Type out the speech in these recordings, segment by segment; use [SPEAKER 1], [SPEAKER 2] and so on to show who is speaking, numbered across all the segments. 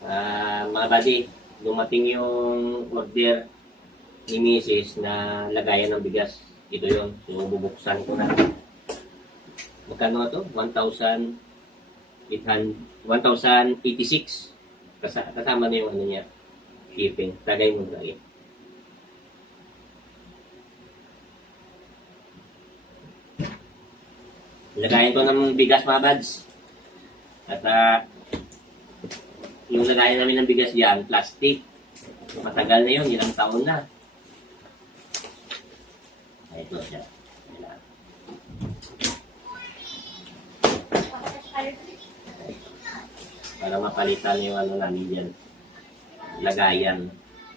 [SPEAKER 1] Mga buddy, dumating yung order ni Mrs. na lagayan ng bigas. Ito yun. So, bubuksan ko na. Magkano ito? 1,086. Kasama na yung ano niya, shipping. Tagay mo lagi. Lagayan ko ng bigas, mga buds. At yung lagayan namin ng bigas yan, plastic. Matagal na yun, ilang taon na. Ay, ito siya. Para mapalitan yung ano namin dyan. Lagayan.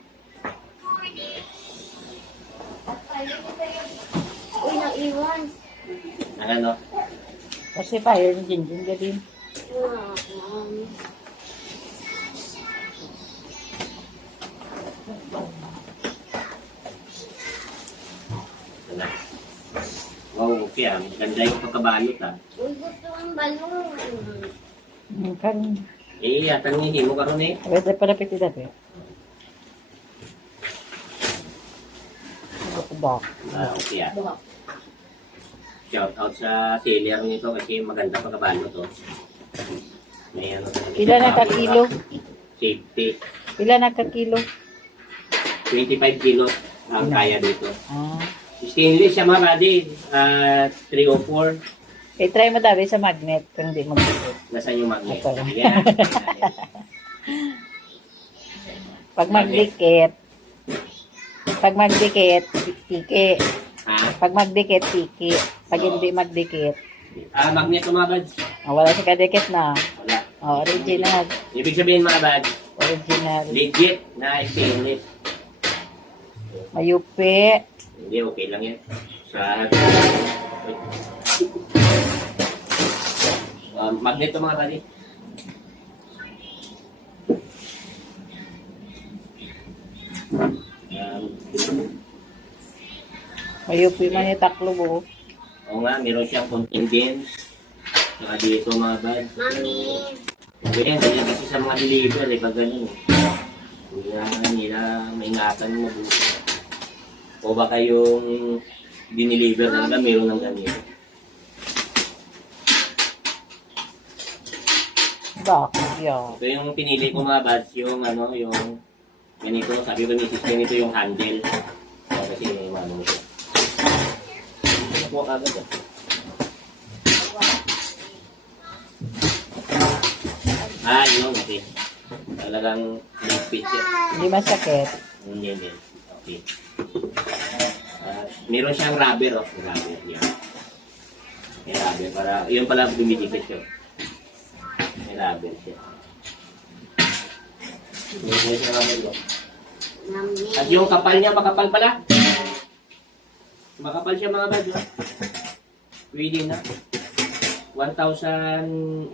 [SPEAKER 2] Uy, naiwan.
[SPEAKER 1] Ang ano?
[SPEAKER 3] Kasi fire din din.
[SPEAKER 1] Wow, okay ah. Ganda yung pagkabalot ah.
[SPEAKER 2] Uy, gusto ang balon.
[SPEAKER 3] Kan,
[SPEAKER 1] Tanongin mo karon eh.
[SPEAKER 3] pwede para piti dati. Bak.
[SPEAKER 1] Okay ah. Shout out sa seller nito kasi maganda pagkabalot to. May ano talaga.
[SPEAKER 3] Pila na ka kilo?
[SPEAKER 1] Safety.
[SPEAKER 3] Pila na ka kilo?
[SPEAKER 1] 25 kilos ang kaya dito.
[SPEAKER 3] Ah.
[SPEAKER 1] Stainless siya mga buddy. 304.
[SPEAKER 3] Try mo dabi sa magnet kung hindi mag-ikot.
[SPEAKER 1] Nasaan yung magnet?
[SPEAKER 3] Ito.
[SPEAKER 1] Yan.
[SPEAKER 3] Pag magdikit, piki.
[SPEAKER 1] Ha?
[SPEAKER 3] Pag magdikit, piki. Pag hindi magdikit,
[SPEAKER 1] Magnet ko mga buds.
[SPEAKER 3] wala siya kadikit na.
[SPEAKER 1] Wala.
[SPEAKER 3] Original.
[SPEAKER 1] Ibig sabihin mga buds,
[SPEAKER 3] Original.
[SPEAKER 1] legit na stainless.
[SPEAKER 3] Mayupi.
[SPEAKER 1] Hindi, okay lang yan. Magnet ko mga buddy.
[SPEAKER 3] Mayupi man yung taklo mo.
[SPEAKER 1] Oo nga, meron siyang contingents. Saka dito mga buds.
[SPEAKER 2] Mami.
[SPEAKER 1] Ganyan, ganyan kasi sa mga deliver, pag ganun. Kaya nila maingatan mo. O baka yung dineliver talaga, meron ng ganyan.
[SPEAKER 3] Bakit yan?
[SPEAKER 1] Ito yung pinili ko mga buds, yung ano, yung ganito, sabi ko ni Sis, ganito yung handle. Kasi ano siya. Nakuha ka agad yun, okay. Talagang nag-fit siya.
[SPEAKER 3] Hindi masakit.
[SPEAKER 1] Hindi. Okay. Meron siyang rubber, rubber. Yan. May rubber para, yun pala dumidikit siya. May rubber siya. May rubber.
[SPEAKER 2] Mami.
[SPEAKER 1] At yung kapal niya, makapal pala. Makapal siya mga bad. Pwede na. 1,800,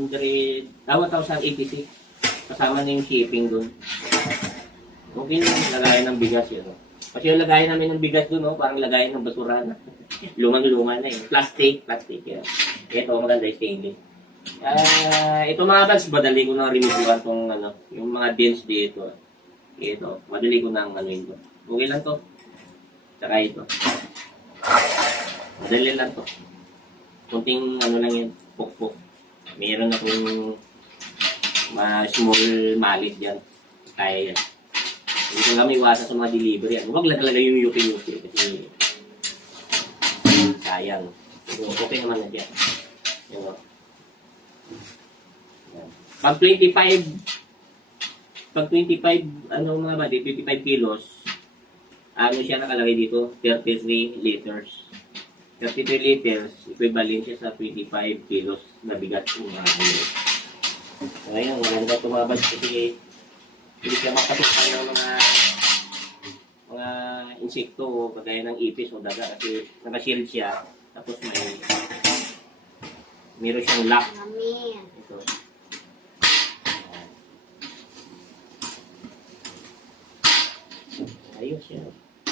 [SPEAKER 1] 1,086. Kasama na yung shipping dun. Okay na, lagayan ng bigas yun. Kasi yung lagayan namin ng bigas dun, parang lagayan ng basura na. Lumang-luma na eh. Plastic yan. Ito, maganda yung stainless. Ito mga bags, madali ko na rinibuan tong ano, yung mga dents dito. Ito, madali ko na ano yun. Okay lang to. Tsaka ito. Madali lang to. Kunting ano lang yan, pok-pok. Meron akong small malit dyan. Kaya yan. Hindi ko lang iwasan sa mga delivery yan. Huwag lang talaga yung yuki-yuki. Kasi sayang. Okay naman na dyan. Yan o. Pag 25, ano mga badi, 55 kilos, ano siya nakalagay dito? 33 liters. 33 liters, equivalent siya sa 25 kilos na bigat ng mga ano. So, ngayon, maganda tumabad kasi hindi siya makatukay ng mga insekto o kagaya ng ipis o daga kasi naka-shield siya. Tapos meron siyang lock.
[SPEAKER 2] Mami.
[SPEAKER 1] Ito. Ayos siya.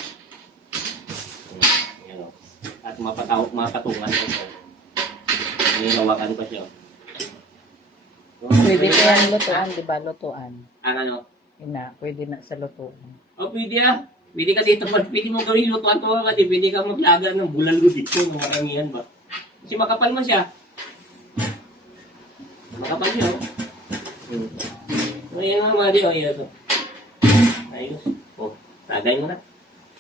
[SPEAKER 1] Ayan o. At mapatungan ito. Nilawakan pa siya. So,
[SPEAKER 3] Pwede pa yan lutuan, di ba? Lutuan.
[SPEAKER 1] Ang ano?
[SPEAKER 3] Yun na, pwede na sa lutuan.
[SPEAKER 1] O, pwede ah. Pwede ka dito, pwede mo gawin lutuan to ka, pwede ka maglaga ng bulalo dito, ng maramihan ba? Kasi makapal man siya. Makapal siya, oh. O, yan ang mga di, oh, yan, oh. Ayos. O, tagay mo na.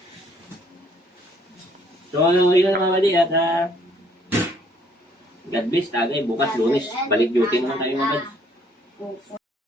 [SPEAKER 1] So, yun ang mga di, at God bless, tagay, bukas, lunes, balik duty naman tayo mga bad.